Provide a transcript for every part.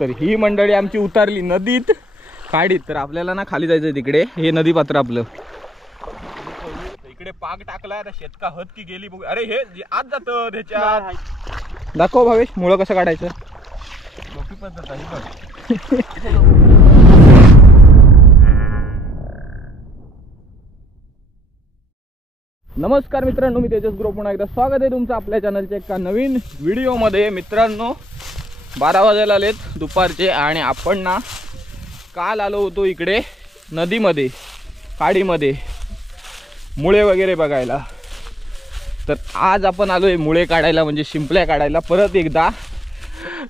तर ही मंडळी आमची उतारली नदीत काढीत. तर आपल्याला ना खाली जायचंय तिकडे, हे नदी पात्र आपलं. इकडे पाग टाकलाय आता शेतका हत की गेली बघ. अरे हे आज जात त्याच्यात. दाखव भावेश मुळं कसं काढायचं. सोपी पद्धत आहे बघ. नमस्कार मित्रांनो, मी तेजस ग्रो पुन्हा एकदा स्वागत आहे तुमचं आपल्या चॅनलच्या एका नवीन व्हिडिओमध्ये. मित्रांनो 12 वाजायला आलेत दुपारचे आणि आपण ना काल आलो होतो इकडे नदीमध्ये काडीमध्ये मुळे वगैरे बघायला. तर आज आपण आलो आहे मुळे काढायला, म्हणजे शिंपल्या काढायला परत एकदा.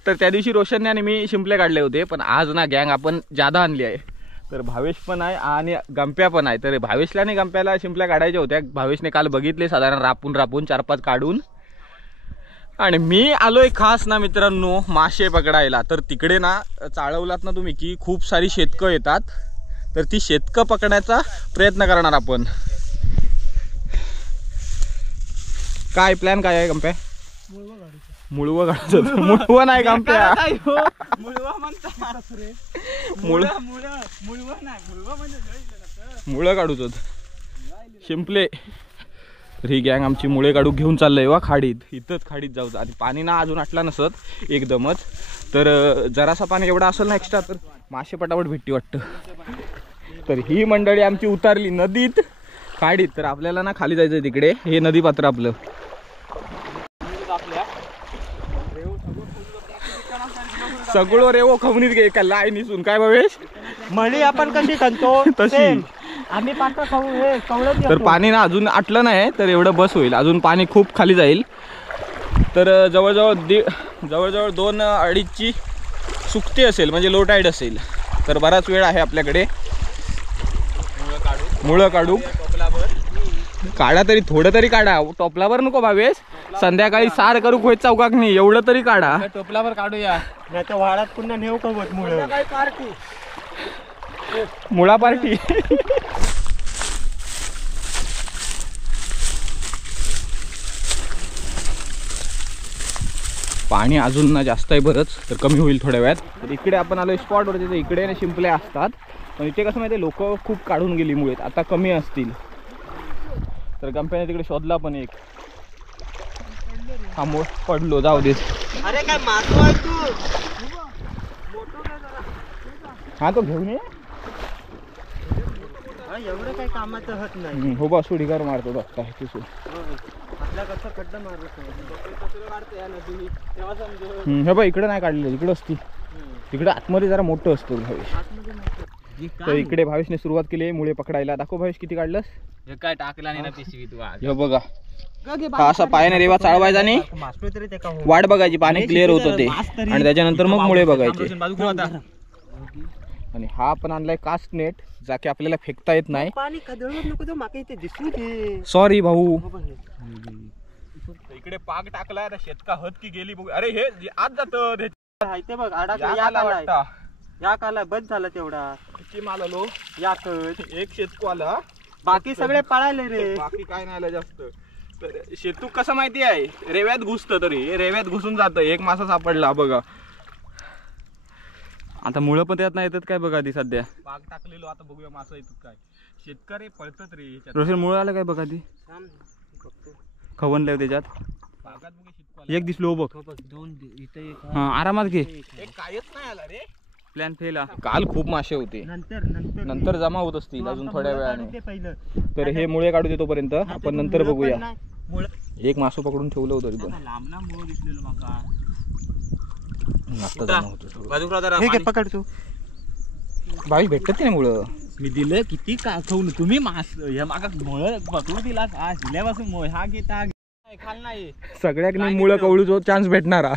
तर त्या दिवशी रोशनने आणि मी शिंपले काढले होते, पण आज ना गँग आपण जादा आणली आहे. तर भावेश पण आहे आणि गंप्या पण आहे. तर भावेशला आणि गंप्याला शिंपल्या काढायच्या होत्या. भावेशने काल बघितले साधारण रापून 4-5 काढून. आणि मी आलोय खास ना मित्रांनो मासे पकडायला. तर तिकडे ना चाळवलात ना तुम्ही की खूप सारी शेतकं येतात. तर ती शेतकं पकडण्याचा प्रयत्न करणार आपण. काय प्लॅन काय आहे गंप्या? मुळवं काढायचं. मुळवं नाही गंप्या, मुळं काढूच शिंपले. तर ही गँग आमची मुळे काढू घेऊन चाललंय वा खाडीत. इथंच खाडीत जाऊचं आणि पाणी ना अजून आटला नसत एकदमच. तर जरासा पाणी एवढा असेल ना एक्स्ट्रा तर मासे पटापट भेटती वाटतं. तर ही मंडळी आमची उतारली नदीत खाडीत. तर आपल्याला ना खाली जायचंय तिकडे, हे नदी पात्र आपलं. सगळं रेवो खवणीत गे का लाईनीसून. काय भावेश मळी आपण कशी खणतो तशी आम्ही पात्र खाऊ. हे कवळत तर पाणी ना अजून आटलं नाही, तर एवढं बस होईल. अजून पाणी खूप खाली जाईल. तर जवळजवळ 2-2.5ची सुकती असेल, म्हणजे लो टाईड असेल. तर बराच वेळ आहे आपल्याकडे. मुळं काढू काढा, तरी थोडं तरी काढा. टोपलावर नको भावेश, संध्याकाळी सार करू खोय चौकाक नाही. एवढं तरी काढा. टोपलावर काढूया, नाही तर वाळात पुन्हा नेऊ कवत. मुळा पार्टी. पाणी अजून ना जास्त आहे बरंच, तर कमी होईल थोड्या वेळात. तर इकडे आपण आलो स्पॉटवर, तिथे इकडे ना शिंपल्या असतात. पण इथे कसं माहिती, लोक खूप काढून गेली मुळे, आता कमी असतील. तर गंप्याने तिकडे शोधला पण एक. हा मोठ पडलो, जाऊ देत. अरे काय मारतो आहे तू? हा तो घेऊन ये. एवढं काही कामाचं होत नाही. हो बा, सुडीगार मारतो बघता तू. आपला कसं खड्डा मारत हे बघ इकडे नाही काढलेलं, इकडं असती. तिकडे आतमध्ये जरा मोठं असतं भावेश. तर इकडे भावेशने सुरुवात केली मुळे पकडायला. दाखव भावेश किती काढलंस. काय टाकला नाही ना पिशवी तू. हे बघा, हा असा पायाने रेवा चाळवायचा आणि वाट बघायची, पाणी क्लिअर होत होते आणि त्याच्यानंतर मग मुळे बघायचे. आणि हा आपण आणलाय कास्ट नेट, जा की आपल्याला फेकता येत नाही. सॉरी भाऊ. इकडे पाग टाकलाय आता शेतका हत की गेली बघ. अरे हे आज जात ते बघ या काला बंद झाला तेवढा. किती माल आलो या एक शेतकू आला, बाकी सगळे पळाले रे. बाकी काय नाही आलं जास्त. तर शेतू कसं माहिती आहे, रेव्यात घुसतं, तरी रेव्यात घुसून जातं. एक मासा सापडला बघा. आता मुळं पण त्यात नाही येतात काय बघा ती सध्या. पाग टाकलेलो, आता बघूया मासा येतात काय. शेतकरी पळतात रे. रोशन मुळं आलं काय बघा ती. खवणलं त्याच्यात. एक दिसलो बघ. हा आरामात घे. कायच नाही आला रे. Plan fail. काल खूप मासे होते, नंतर जमा होत असतील अजून थोड्या वेळाने. तर हे मुळे काढू दे तोपर्यंत, आपण नंतर बघूया. एक मासो पकडून ठेवलं होतं पण पकड तू. भाई भेटत नाही मुळं. मी दिलं किती का खाऊन तुम्ही मास या मागा मुळं पकडू दिला. दिल्यापासून हा घेता खाल नाही. सगळ्यात मुळं कवळू जो चान्स भेटणारा.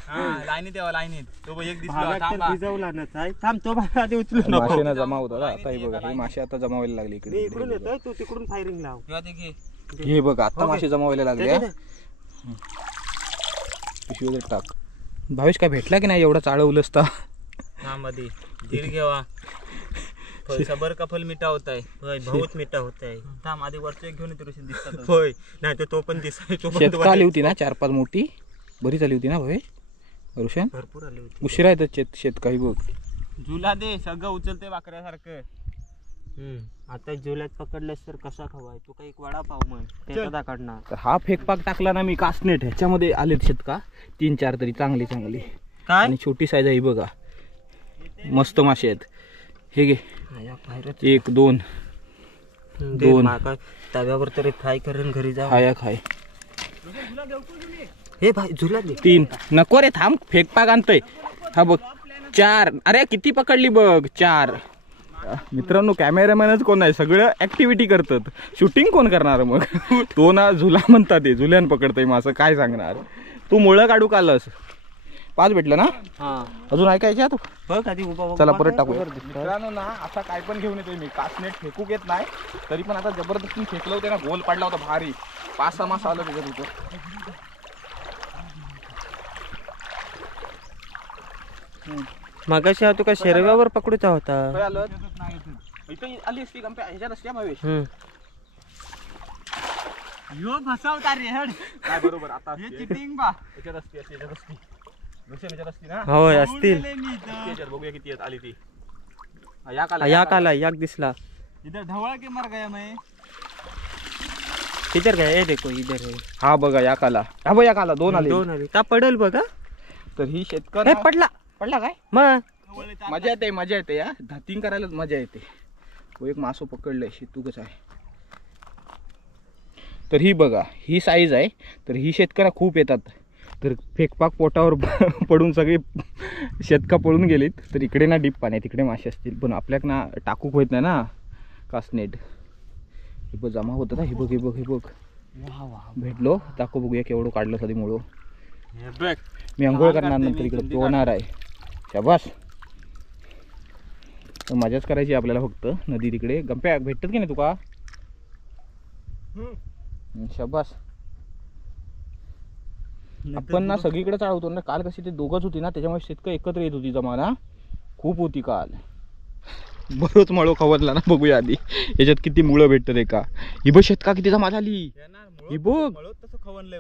लाईनीत यावा, लाईनीत. तो एक दिसला थांब, तो आधी उचलू नको. मासे जमा होतात आता. हे बघा, हे मासे आता जमा व्हायला लागले इकडे. इकडून येतोय तू, तिकडून फायरिंग लाव. हे बघा आता मासे जमा व्हायला लागले. पिशवी वगैरे टाक. भावेश काय भेटला की नाही एवढा चाळवलं असता. मध्ये धीर घेवा. सबर का फल मिठा होता है. बहुत मिठा होता है. थांब आधी वरचे घेऊन येतो. रोशन दिसतात होय. नाही तो पण दिसाय. शेतका आली होती ना 4-5 मोठी, बरी झाली होती ना भावेश. रोशन भरपूर आले होते. उशिरा येतात शेत काही बघ. झुला दे सगळं उचलते वाकऱ्यासारखं. आता झुल्यात पकडलेस तर कसा खवाय तू काही एक वडापाव मग त्याचा काढणार. तर हा फेकपाक टाकला ना मी कासनेट, ह्याच्यामध्ये आलेत शेतका 3-4 तरी चांगली काय आणि छोटी साईज आहे बघा. मस्त मासे आहेत. हे घे 1 2 2 तव्यावर तरी फ्राय करून घरी जा. खाया खाय. हे भाई झुला दे. 3 नको रे थांब, फेकपाक आणतोय. हा बघ 4. अरे किती पकडली बघ 4. मित्रांनो कॅमेरामॅनच कोण आहे, सगळं ऍक्टिव्हिटी करतात. शूटिंग कोण करणार मग? तो ना झुला म्हणतात ते, झुल्यान पकडतंय मासं, काय सांगणार. तू मुळं काढू कालस 5 भेटलं ना. अजून ऐकायच्यात बघ आधी उभा चला परत टाकूया. मित्रांनो ना असा काय पण घेऊन येतोय मी. कासनेट फेकूक येत नाही तरी पण आता जबरदस्ती फेकलं होतं ना, गोल पडला होता भारी. 5-6 मास आलं त्याच्यात होतं. मगाशी हा तुका शेरव्यावर पकडूचा होता. इथं आली असती गंप्या, ह्याच्यात असते भावेश. यो फसवता रे हड. काय बरोबर आता हे चिटिंग बा. ह्याच्यात असते ह्याच्यात असते ह्याच्यात असते ना. होय असतील. ह्याच्यात बघूया किती आली ती. याक आला याक दिसला. इधर ढवळ के मर गया मैं. इधर गया ये देखो इधर है. हा बघा याक आला. हा बघ याक आला. 2 आले. 2 आले का पडल बघा. तर ही शेतकरी पडला काय मग मजा येते या धातिंग करायला मजा येते. तो एक मासो पकडलंय शेतूकच आहे. तर ही बघा ही साईज आहे. तर ही शेतकऱ्या खूप येतात. तर फेकपाक पोटावर पडून सगळे शेतका पळून गेलीत. तर इकडे ना डीप पाणी, तिकडे मासे असतील, पण आपल्याक ना टाकूक होत नाही ना कासनेट. हे बघ जमा होतं ना. हे बघ हे बघ हे बघ भेटलो. टाकू बघूया केवढं काढलं कधी मुळो. मी अंघोळ करणार नंतर इकडे पोहणार आहे. शाबास. तर मजाच करायची आपल्याला फक्त नदी तिकडे. गंप्या भेटतात की नाही तुका? शाबास. आपण ना सगळीकडे चालवतो ना. काल कशी ते दोघंच होती ना, त्याच्यामुळे शेतकं एकत्र येत होती जमा ना, खूप होती काल. बरोच मळो खवरला ना. बघूया आधी याच्यात किती मुळं भेटत का. ही बघ शेतका किती जमा झाली. ही बघ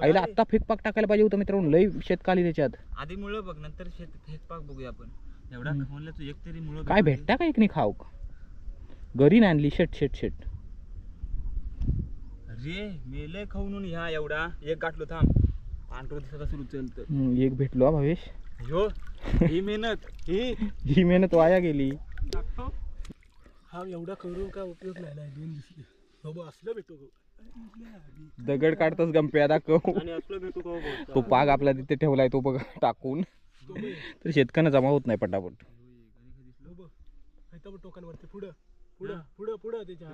आईला आत्ता फेकपाक टाकायला पाहिजे होतं मित्रांनो. लय शेतका आली त्याच्यात. आधी मुळं बघ नंतर फेकपाक बघूया आपण. एवढा खवणला तू एक तरी मुळं काय भेटता का एक नाही खाऊ. घरी नाही आणली. शेट अरे मेले खाऊन ह्या एवढा एक गाठलो. थांब पांढरो दिसत असेल उचलत. एक भेटलो हा भावेश. हो ही मेहनत ही मेहनत वाया गेली. हा एवढा करून काय उपयोग नाही. 2 दिसले बाबा असलं भेटू. दगड काढतच गंप्या दाखव. तो पाग आपला तिथे ठेवलाय तो बघ टाकून. तर शेतकऱ्यांना जमा होत नाही पटापट. टोकांवरती पुढं पुढं पुढं पुढं त्याच्या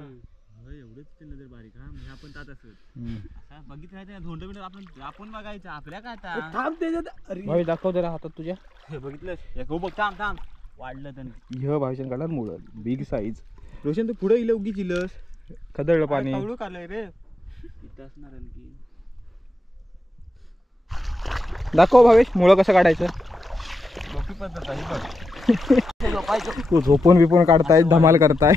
एवढंच नजर बारीक. हा म्हणजे आपण तात असत बघितलं धोंड बिंड आपण बघायचं आपल्या काय आता. थांब त्याच्यात भाई दाखव जरा हातात तुझ्या. हे बघितलं बघ. थांब वाढलं त्यांनी. ह्या भावेशन काढणार मुळ बिग साईज. रोशन तू पुढे इलं उगीच इलस. खदळलं पाणी. काढलंय रे इथं असणार आणखी. दाखव भावेश मुळं कसं काढायचं. तू झोपून बिपून काढताय धमाल करताय.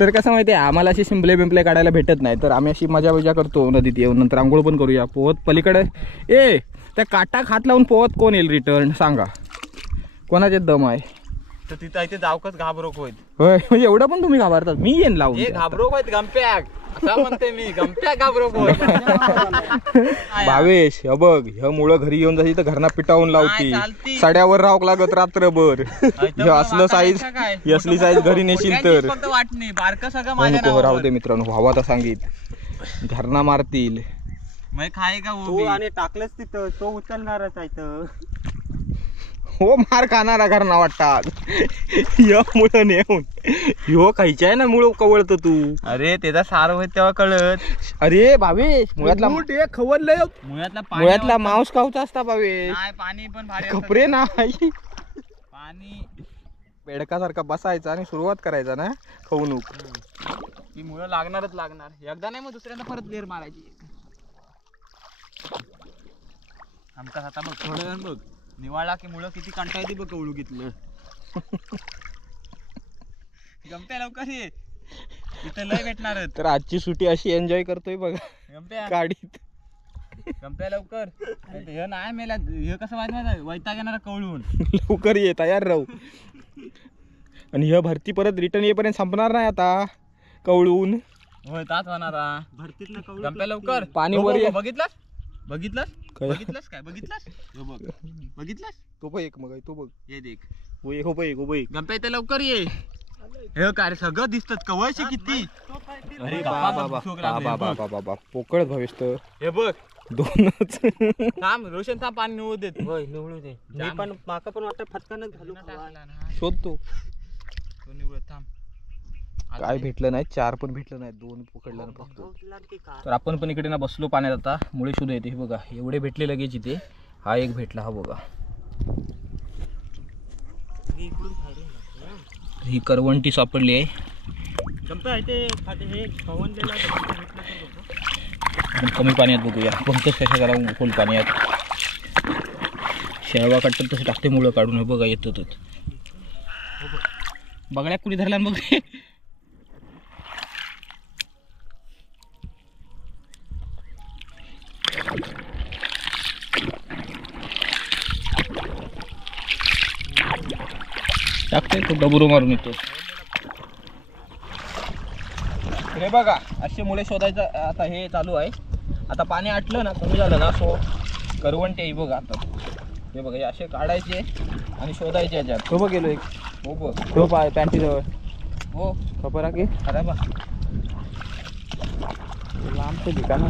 तर कसं माहिती आहे आम्हाला अशी शिंपले बिंपले काढायला भेटत नाही. तर आम्ही अशी मजा करतो नदीत येऊन. नंतर आंघोळ पण करूया. पोहत पलीकडे त्या काटाक हात लावून पोहत कोण येईल रिटर्न सांगा. कोणाचे दम आहे. तर तिथं इथे जावकच घाबरोक होईल. होय म्हणजे एवढं पण तुम्ही घाबरतात. मी येईन लावून. घाबरोक होत गंप्याक म्हणते मी. गंप्या घाबरोक होत. भावेश हे बघ ह्या मुळं घरी येऊन जायची तर घरना पिटावून लावती. साड्यावर राहूक लागत रात्रभर. हे असलं साईज ही असली साईज घरी नेशील तर वाटणी बारक सगळं राहू दे मित्रांनो. व्हावा तर सांगित घरना मारतील. मग खाय का आणि टाकलंच तिथं तो उचलणारच आहे. हो मार खाणारा घरना वाटतात. मुळं नेऊन ह्यो खायची आहे ना मुळ कवळत तू. अरे त्याचा सार होत तेव्हा कळत. अरे भावेश मुळातला खवळलंय. मुळातला मांस खाऊचा असता भावेश. पाणी पण भारी कपडे नाही. पाणी बेडकासारखा बसायचा आणि सुरुवात करायचा ना खवणूक. ही मुळं लागणारच लागणार. एकदा नाही मग दुसऱ्यांदा परत लेर मारायची. आमचा आता बघ थोडं बघ निवाळा की मुळं किती कंटा येते बघ कवळू घेतलं. गमत्या लवकर ये इथं लय भेटणार. तर आजची सुट्टी अशी एन्जॉय करतोय बघा गमत्या गाडीत. गंप्या लवकर हे नाही मेला हे कसं माहिती वैताग येणार कवळून लवकर ये तयार राहू. आणि ह्या भरती परत रिटर्न येईपर्यंत संपणार नाही आता कवळून. होय तात होणार भरतीत गंप्या लवकर पाणी वर ये. बघितलास बघितलास बघितलास काय बघितलास बघ बघितलास तो बघ एक मग तो बघ हे देख हो बघ गंप्या इथे लवकर ये. हे काय सगळं दिसतात कवळशी किती. अरे बाबा पोकळच भविष्य तर. हे बघ दोनच. थांब रोशन थांब पाणी निवडू देत. होय निवडू दे. मी पण माका पण वाटत फटकानच घालू शोधतो. तो निवडत थांब. काय भेटलं नाही 4 पण भेटलं नाही 2 पकडलं ना फक्त. तर आपण पण इकडे ना बसलो पाण्यात आता मुळे शोध येते. हे बघा एवढे भेटले लगेच इथे. हा एक भेटला हा बघा. ही करवंटी सापडली आहे. आपण कमी पाण्यात बघूया. पंकज कशा करा फुल पाण्यात शेळवा काढतात तसे टाकते मुळं काढून. हे बघा येतो बघड्या कुणी धरला बघ. टाकते तो डबरू मारून येतो. हे बघा असे मुळे शोधायचं आता हे चालू आहे. आता पाणी आटलं ना कमी झालं ना सो करवंटी आहे बघा. आता हे बघा हे असे काढायचे आणि शोधायचे याच्यात. तो बघ गेलो एक. हो बघ तो पॅन्टी जवळ. हो खबर आहे की अरे बा लांब ते ठिकाण.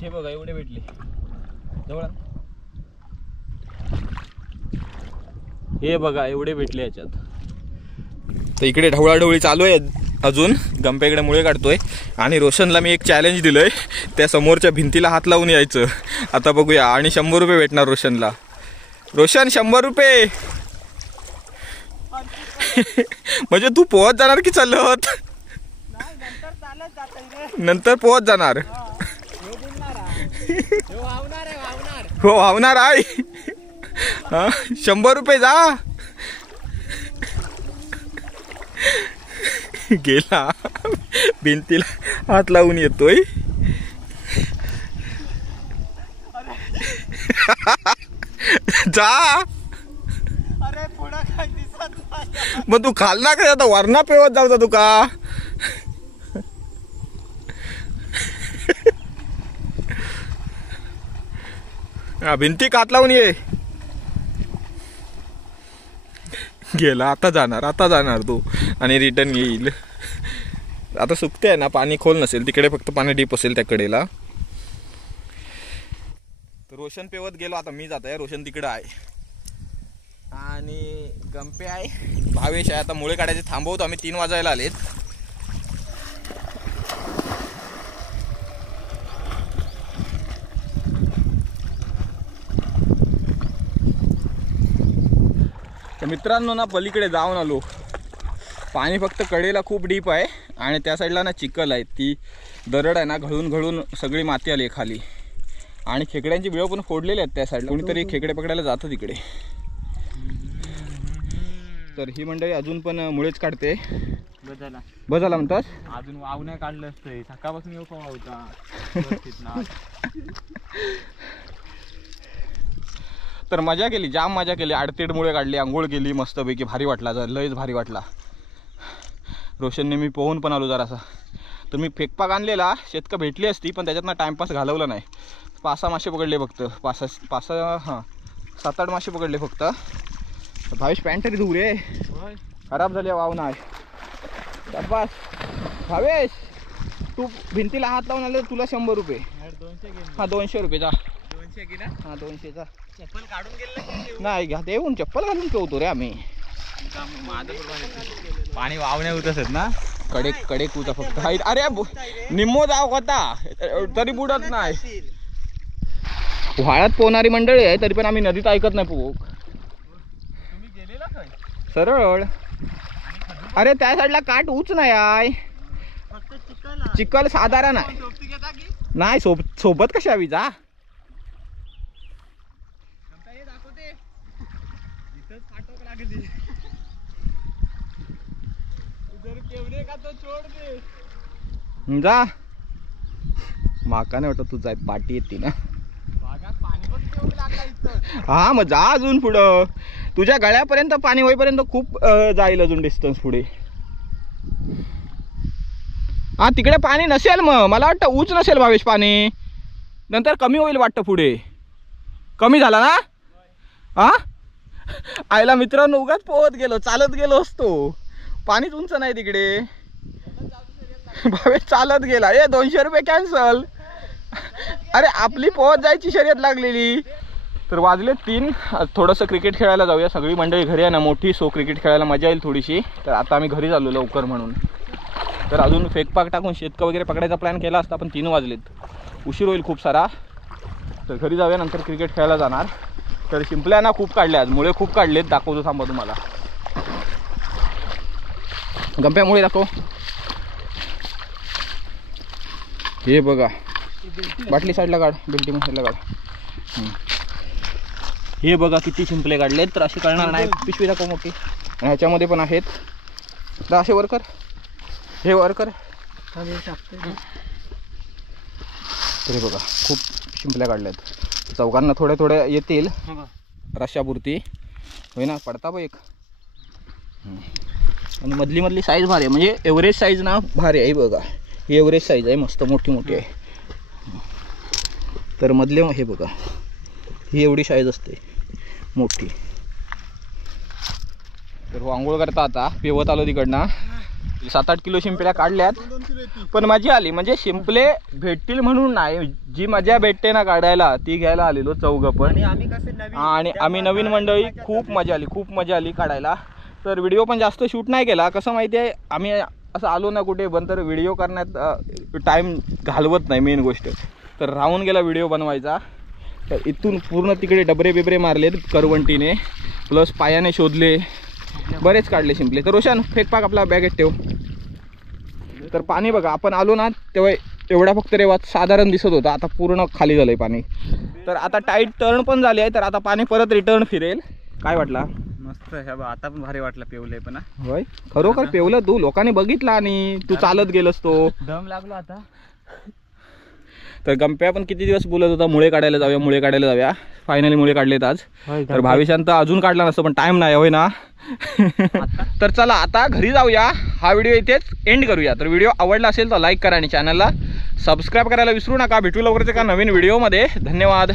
हे बघा एवढे भेटले जवळ. हे बघा एवढे भेटले याच्यात. तर इकडे ढवळाढवळी चालू आहे अजून. गंप्या इकडे मुळे काढतोय आणि रोशनला मी एक चॅलेंज दिलंय. त्या समोरच्या भिंतीला हात लावून यायचं. आता बघूया. आणि 100 रुपये भेटणार रोशनला. रोशन 100 रुपये. म्हणजे तू पोहत जाणार की चालत. नंतर पोहत जाणार. हो वाहणार आहे. हा 100 रुपये जा. गेला भिंतीला हात लावून येतोय. जा. अरे पुढं काय दिसत नाही. मग तू खालना काय आता वरणा पेवत जाऊ तू का. भिंती कात लावून ये. गेला. आता जाणार तो आणि रिटर्न येईल. आता सुकते आहे ना पाणी खोल नसेल तिकडे फक्त पाणी डीप असेल त्या कडेला. तर रोशन पेवत गेलो. आता मी जात आहे. रोशन तिकडे आहे आणि गंपे आहे भावेश आहे. आता मुळे काढायचे थांबवतो आम्ही. 3 वाजायला आलेत. मित्रांनो ना पलीकडे जाऊन आलो. पाणी फक्त कडेला खूप डीप आहे आणि त्या साईडला ना चिखल आहे. ती दरड आहे ना घळून सगळी माती आली आहे खाली. आणि खेकड्यांची बिळं पण फोडलेली आहेत त्या साईडला. कोणीतरी खेकडे पकडायला जातं तिकडे. तर ही मंडळी अजून पण मुळेच काढते. बजाला म्हणतात. अजून वाव नाही काढलं असतं. सकाळपासून येऊ का होता. तर मजा केली. जाम मजा केली. 8-3 मुळे काढली. आंघोळ केली मस्तपैकी. भारी वाटला. लयच भारी वाटला. रोशनने मी पोहून पण आलो जरासा. तर मी फेकपाक आणलेला. शेतका भेटली असती पण त्याच्यातनं टाइमपास घालवला नाही. 5-6 मासे पकडले फक्त. 5-6 हां 7-8 मासे पकडले फक्त. भावेश पॅन्ट तरी धुऊ रे. खराब झाली वाव नाही. बस भावेश तू भिंतीला हात लावून आले तुला 100 रुपये. हां 200 रुपये जा. 200 की ना. हां 200 जा. चप्पल काढून गेलं नाही घ्या देऊन चप्पल घालून ठेवतो रे आम्ही. पाणी वावण्या होत असत ना. कडे कुचा फक्त. अरे निम्मो जाव होता तरी बुडत नाही. व्हाळात पोहणारी मंडळी आहे तरी पण आम्ही नदीत ऐकत नाही पोहू. तुम्ही गेलेला काय सरळ. अरे त्या साईडला काट उच नाही आहे. चिखल साधारण आहे. नाही सोबत कशी हवी जा. जा माका नाही वाटत तुझा पाठी येते ना. हा मग जा अजून पुढं, तुझ्या गळ्यापर्यंत पाणी होईपर्यंत खूप जाईल अजून डिस्टन्स पुढे. हा तिकडे पाणी नसेल, मग मला वाटतं उंच नसेल भावेश पाणी, नंतर कमी होईल वाटतं पुढे. कमी झाला ना. हा आईला मित्रांनो उगाच पोहत गेलो, चालत गेलो असतो, पाणीच उंच नाही तिकडे. भावेश चालत गेला. 200 रुपये कॅन्सल. अरे आपली पोहत जायची शर्यत लागलेली. तर वाजले 3. थोडंसं क्रिकेट खेळायला जाऊया, सगळी मंडळी घरी आहे ना मोठी, सो क्रिकेट खेळायला मजा येईल थोडीशी. तर आता आम्ही घरी चाललो लवकर म्हणून. तर अजून फेकपाक टाकून शेतकं वगैरे पकडायचा प्लॅन केला असता, पण 3 वाजलेत, उशीर होईल खूप सारा. तर घरी जाऊया, नंतर क्रिकेट खेळायला जाणार. तर शिंपल्या ना खूप काढल्या आज, मुळे खूप काढलेत, दाखवतो थांबा तुम्हाला. गंप्यामुळे दाखव. हे बघा, बाटली साईडला काढ, बिल्टी साईडला काढ. हे बघा किती शिंपले काढलेत. तर असे कळणार नाही, पिशवी दाखव मोठी. आणि ह्याच्यामध्ये पण आहेत. तर असे वर कर, हे वर कर. तर हे बघा खूप शिंपल्या काढल्यात. चौघांना थोड्या थोड्या येतील रश्यापुरती, होय ना. पडता बघ एक. आणि मधली साईज भारी आहे, म्हणजे एव्हरेज साईज ना भारी आहे. बघा ही एव्हरेज साईज आहे, मस्त मोठी मोठी आहे. तर मधले हे बघा, ही एवढी साईज असते मोठी. तर हो आंघोळ करता आता पेवत आलो तिकडनं. 7-8 किलो शिंपल्या काढल्यात, पण मजा आली. म्हणजे शिंपले भेटतील म्हणून नाही, जी मजा भेटते ना काढायला ती घ्यायला आलेलो चौघं पण. आणि आम्ही नवीन मंडळी, खूप मजा आली काढायला. तर व्हिडिओ पण जास्त शूट नाही केला, कसं माहिती आहे आम्ही असं आलो ना कुठे पण, तर व्हिडिओ करण्यात टाईम घालवत नाही मेन गोष्ट. तर राहून गेला व्हिडिओ बनवायचा. तर इथून पूर्ण तिकडे डबरे बिबरे मारलेत करवंटीने, प्लस पायाने शोधले, बरेच काढले शिंपले. तर रोशन फेकपाक आपला बॅगेत ठेव. तर पाणी बघा, आपण आलो ना तेव्हा एवढा फक्त रेवात साधारण दिसत होता, आता पूर्ण खाली झालंय पाणी. तर आता टाईट टर्न पण झाली आहे, तर आता पाणी परत रिटर्न फिरेल. काय वाटला? मस्त. आता पण भारी वाटलं पेवलंय पण. होय खरोखर पेवलं तू, लोकांनी बघितला आणि तू चालत गेलस तो. दम लागलो आता. तर गंप्या पण किती दिवस बोलत होता मुळे काढायला जाऊया. फायनली मुळे काढलेत आज. तर भाविशांत अजून काढला नसतं, पण टाइम नाही, होय ना. तर चला आता घरी जाऊया. हा व्हिडिओ इथेच एंड करूया. तर व्हिडिओ आवडला असेल तर लाईक करा आणि चॅनलला सबस्क्राईब करायला विसरू नका. भेटू लवकरच एका नवीन व्हिडिओमध्ये. धन्यवाद.